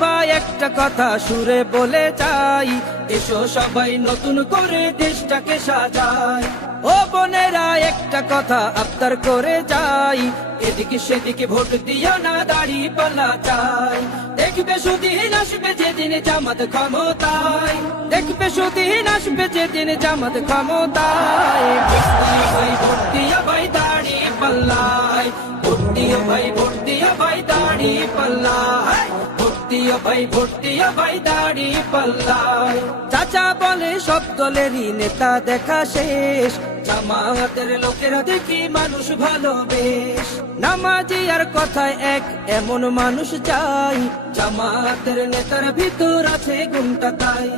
ভাই একটা কথা সুরে বলে যাই, এসো সবাই নতুন করে দেশটাকে সাজাই। ও বোনেরা একটা কথা আবদার করে যাই, এদিকে সেদিকে ভোট দিও না, দাঁড়িপাল্লা চাই। দেখবে সুদিন আসবে যেদিন জামাত ক্ষমতায়, দেখবে সুদিন আসবে যেদিন জামাত ক্ষমতায়। ভোট দিও ভাই দাঁড়িপাল্লায়, ভোট দিও ভাই, ভোট দিও ভাই দাঁড়িপাল্লায়, ভোট দিও ভাই, ভোট দিও ভাই দাঁড়িপাল্লায়। চাচা বলে সব দলেরই নেতা দেখা শেষ, জামাতের লোকেরা দেখি মানুষ ভালো বেশ। নামাজি আর কথায় এক এমন মানুষ চাই, জামাতের নেতার ভিতর আছে গুণটা তাই।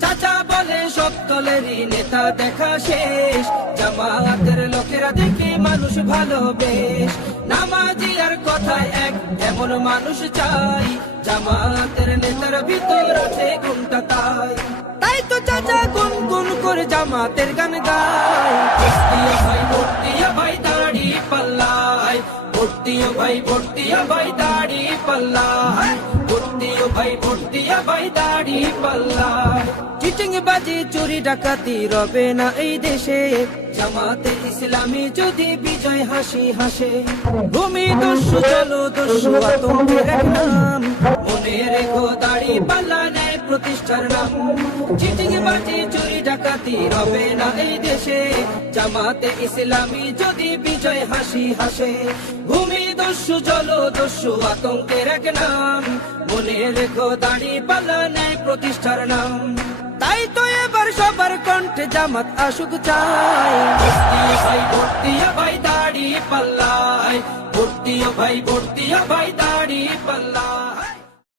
চাচা বলে সব দলেরই নেতা দেখা শেষ, জামাতের লোকেরা দেখি মানুষ ভালো বেশ। নামাজি আর কথায় এক এমন মানুষ চাই, জামাতের নেতার ভিতর আছে গুণটা তাই। তাই তো চাচা গুন গুন করে জামাতের গান গায়। ভোট দিও ভাই দাঁড়িপাল্লায়, ভোট দিও ভাই, ভোট দিও ভাই দাঁড়িপাল্লায়, ভোট দিও ভাই, ভোট দিও ভাই দাঁড়িপাল্লায়। চিটিং বাজি চুরি ডাকাতি রবে না এই দেশে, জামাতে ইসলামী যদি বিজয় হাসি হাসে। ভূমি দস্যু চলো দস্যু আতঙ্কের এক নাম, মনে রেখো দাঁড়িপাল্লা ন্যায় প্রতিষ্ঠার নাম। চিটিং বাজি চুরি ডাকাতি রবে না এই দেশে, জামাতে ইসলামী যদি বিজয় হাসি হাসে। ভূমি দস্যু চলো দস্যু আতঙ্কের এক নাম, মনে রেখো দাঁড়িপাল্লা ন্যায় প্রতিষ্ঠার নাম। তাই তো এবার সবার কণ্ঠে জামাত আসুক চাই। ভোট দিও ভাই দাঁড়িপাল্লায়, ভোট দিও ভাই, ভোট দিও ভাই দাঁড়িপাল্লায়।